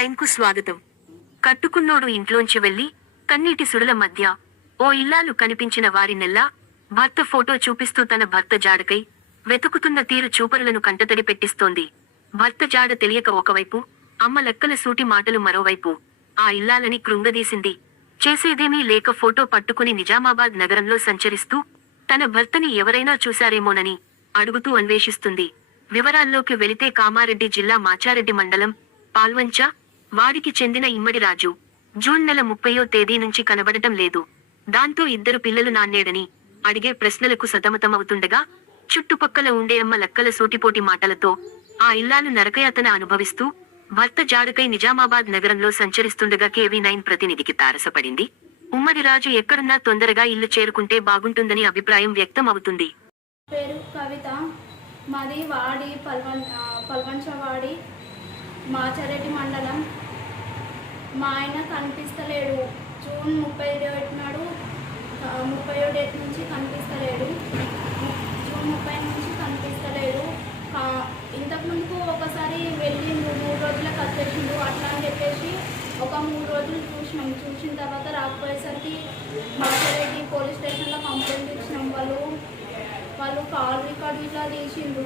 నైన్కు స్వాగతం. కట్టుకున్నోడు ఇంట్లోంచి వెళ్ళి కన్నీటి సుడుల మధ్య ఓ ఇల్లాలు కనిపించిన వారినెల్లా భర్త ఫోటో చూపిస్తూ తన భర్త జాడకై వెతుకుతున్న తీరు చూపరులను కంటతడి పెట్టిస్తోంది. భర్త జాడ తెలియక ఒకవైపు అమ్మ లెక్కల సూటి మాటలు మరోవైపు ఆ ఇల్లాలని కృంగదీసింది. చేసేదేమీ లేక ఫోటో పట్టుకుని నిజామాబాద్ నగరంలో సంచరిస్తూ తన భర్తని ఎవరైనా చూశారేమోనని అడుగుతూ అన్వేషిస్తుంది. వివరాల్లోకి వెళితే కామారెడ్డి జిల్లా మాచారెడ్డి మండలం పాల్వంచ వాడికి చెందిన ఇమ్మడి రాజు. జూన్ నెల ముప్పయో తేదీ నుంచి కనబడటం లేదు. దాంతో ఇద్దరు పిల్లలు నాన్నేడని అడిగే ప్రశ్నలకు సతమతమవుతుండగా చుట్టుపక్కల ఉండే అమ్మ లక్కల సోటిపోటి మాటలతో ఆ ఇల్లాలు నరకయాతన అనుభవిస్తూ భర్త జాడుకై నిజామాబాద్ నగరంలో సంచరిస్తుండగా కేవీ నైన్ ప్రతినిధికి తారసపడింది. ఉమ్మడి రాజు ఎక్కడున్నా తొందరగా ఇల్లు చేరుకుంటే బాగుంటుందని అభిప్రాయం వ్యక్తం అవుతుంది పేరు కవిత. మాది వాడి పల్వన్ పల్వంచవాడి మాచారెడ్డి మండలం. మా ఆయన కనిపిస్తలేడు. జూన్ ముప్పై డేట్ నాడు ముప్పై డేట్ నుంచి కనిపిస్తలేడు. జూన్ ముప్పై నుంచి కనిపిస్తలేడు. ఇంతకుముందుకు ఒకసారి వెళ్ళి మూడు రోజులకు వచ్చేసిండు అట్లా అని చెప్పేసి ఒక మూడు రోజులు చూసినాం. చూసిన తర్వాత రాకపోయేసరికి మాచారెడ్డి పోలీస్ స్టేషన్లో కంప్లైంట్ వాళ్ళు కాల్ రికార్డు ఇట్లా తీసిండ్రు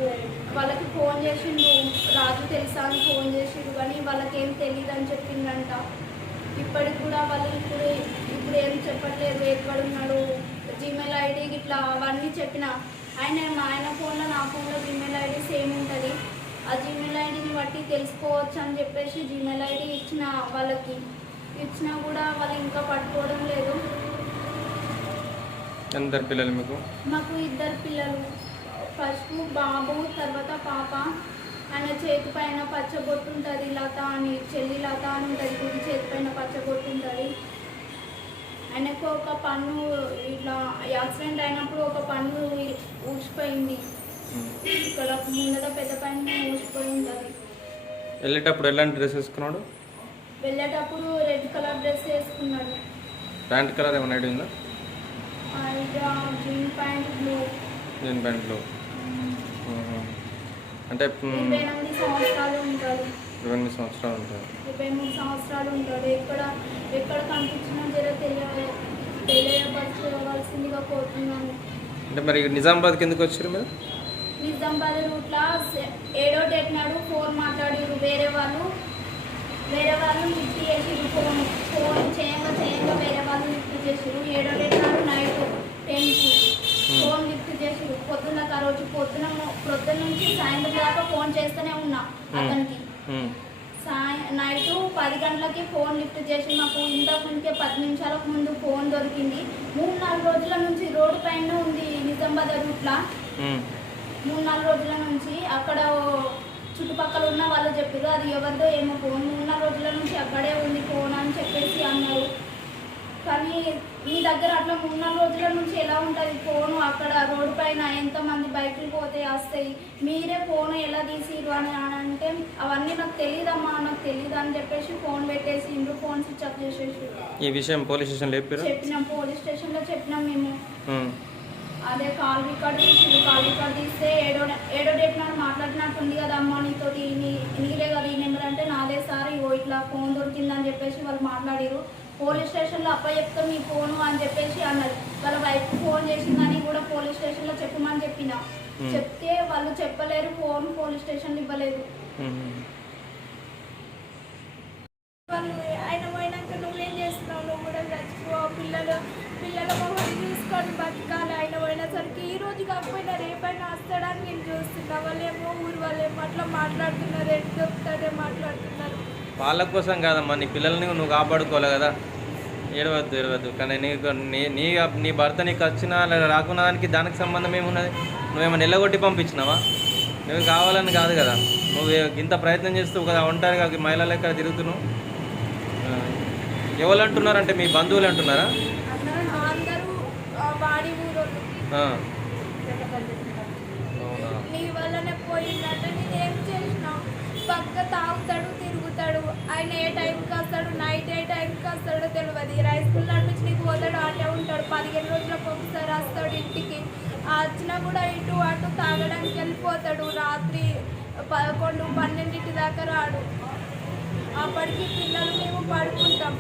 వాళ్ళకి ఫోన్ చేసిండు రాజు తెలుసా అని ఫోన్ చేసిండు కానీ వాళ్ళకి ఏం తెలియదు అని చెప్పిందంట ఇప్పటికి కూడా వాళ్ళు ఇప్పుడు ఇప్పుడు ఏం చెప్పట్లేదు ఎక్కడున్నాడు జీమెయిల్ ఐడి ఇట్లా అవన్నీ చెప్పిన. ఆయన మా ఆయన ఫోన్లో నా ఫోన్లో జీమెయిల్ ఐడి సేమ్ ఉంటుంది. ఆ జీమెయిల్ ఐడిని బట్టి తెలుసుకోవచ్చు అని చెప్పేసి జీమెయిల్ ఐడి ఇచ్చిన వాళ్ళకి. ఇచ్చినా కూడా వాళ్ళు ఇంకా పట్టుకోవడం లేదు. ఎందరు పిల్లలు మీకు? మాకు ఇద్దరు పిల్లలు. ఫస్ట్ బాబు తర్వాత పాప. ఆయన చేతి పైన పచ్చబొట్టు ఉంటుంది లత అని చెల్లి లత అని ఉంటుంది చేతి పైన పచ్చబొట్టు ఉంటుంది. ఆయనకు ఒక పన్ను ఇట్లా యాక్సిడెంట్ అయినప్పుడు ఒక పన్ను ఊసిపోయింది ఇక్కడ ముందర పెద్ద పన్ను ఊసిపోయి ఉంటుంది. వెళ్ళేటప్పుడు ఎలాంటి డ్రెస్ వేసుకున్నాడు? వెళ్ళేటప్పుడు రెడ్ కలర్ డ్రెస్ వేసుకున్నాడు. ప్యాంట్ కలర్ ఏమైనా ఐడి ఉందా? Jean pant blue. అంటే ఇరవై ఎనిమిది సంవత్సరాలు ఉంటాడు ఇరవై మూడు సంవత్సరాలు ఉంటాడు ఎక్కడ ఎక్కడ కనిపించినా జర తెలియ తెలియపరచవలసిందిగా కోరుతున్నాను. అంటే మరి నిజామాబాద్కి ఎందుకు వచ్చారు మీరు? నిజామాబాద్ రూట్లో ఏడో డేట్ నాడు ఫోన్ మాట్లాడారు వేరే వాళ్ళు. వేరే వాళ్ళు లిఫ్ట్ చేసిరు ఫోన్ ఫోన్ చేయంగా చేయంగా వేరే వాళ్ళు లిఫ్ట్ చేసిరు ఏడో డేట్ నాడు నైట్ టెన్కి. ఫోన్ లిఫ్ట్ చేసిరు పొద్దున్న ఆ రోజు పొద్దున పొద్దున్న నుంచి సాయంత్రం దాకా ఫోన్ చేస్తూనే ఉన్నా అతనికి. సాయ నైట్ పది గంటలకి ఫోన్ లిఫ్ట్ చేసి మాకు ఇంతకు ముందుకే పది నిమిషాలకు ముందు ఫోన్ దొరికింది. మూడు నాలుగు రోజుల నుంచి రోడ్డు పైన ఉంది నిజామాబాద్ రూట్లో. మూడు నాలుగు రోజుల నుంచి అక్కడ చుట్టుపక్కల ఉన్న వాళ్ళు చెప్పారు అది ఎవరిదో ఏమో ఫోన్. మూడు నాలుగు రోజుల నుంచి అక్కడే ఉంది ఫోన్ అని చెప్పేసి అన్నారు. కానీ మీ దగ్గర అట్లా మూడు నాలుగు రోజుల నుంచి ఎలా ఉంటుంది? ఫోను అక్కడ రోడ్డు పైన ఎంతమంది బైకులు పోతే వస్తాయి? మీరే ఫోన్ ఎలా తీసిరు అని అంటే అవన్నీ నాకు తెలియదమ్మా నాకు తెలియదు అని చెప్పేసి ఫోన్ పెట్టేసి ఇంట్లో ఫోన్ స్విచ్ ఆఫ్ చేసేసి ఈ విషయం పోలీస్ చెప్పారు చెప్పినాం పోలీస్ స్టేషన్లో చెప్పినాం మేము. అదే కాల్ రికార్డ్ తీసిండు కాల్ రికార్డ్ తీస్తే ఏడో ఏడో డేట్ నాడు మాట్లాడినట్టుంది కదా అమ్మ నీతోటి నీ నీదే కదా ఈ నెంబర్ అంటే నాదే సార్ ఇగో ఇట్లా ఫోన్ దొరికిందని చెప్పేసి వాళ్ళు మాట్లాడారు పోలీస్ స్టేషన్లో అప్ప చెప్తాం మీ ఫోను అని చెప్పేసి అన్నారు. వాళ్ళ వైఫ్ ఫోన్ చేసిందని కూడా పోలీస్ స్టేషన్లో చెప్పమని చెప్పిన. చెప్తే వాళ్ళు చెప్పలేరు ఫోన్ పోలీస్ స్టేషన్లో ఇవ్వలేదు. ఆయన పోయినాక నువ్వేం చేస్తున్నావు? నువ్వు కూడా చచ్చిపో పిల్లలు పిల్లల మొహం చూసుకొని బతకాలి. ఆయన పోయినసరికి ఈ రోజు కాకపోయినా రేపైనా వస్తాడని నేను చూస్తున్నా. వాళ్ళేమో ఊరు వాళ్ళేమో అట్లా మాట్లాడుతున్నారు మాట్లాడుతున్నారు. వాళ్ళ కోసం కాదమ్మా నీ పిల్లల్ని నువ్వు కాపాడుకోవాలి కదా. ఏడవద్దు ఏడవద్దు. కానీ నీకు నీ నీ నీ భర్త నీకు వచ్చినా లేదా రాకున్న దానికి దానికి సంబంధం ఏమున్నది? నువ్వేమైనా నిల్లగొట్టి పంపించినావా? నువ్వు కావాలని కాదు కదా. నువ్వు ఇంత ప్రయత్నం చేస్తూ కదా ఒంటరిగా మహిళల లెక్క తిరుగుతున్నావు? ఎవరు అంటున్నారంటే మీ బంధువులు అంటున్నారా? అవునా? స్కూల్ నడిపించి నీకు పోతాడు ఆడే ఉంటాడు. పదిహేను రోజులకు ఒకసారి వస్తాడు ఇంటికి. ఆ వచ్చినా కూడా ఇటు అటు తాగడానికి వెళ్ళిపోతాడు. రాత్రి పదకొండు పన్నెండింటి దాకా రాడు. అప్పటికి పిల్లలు మేము పడుకుంటాం.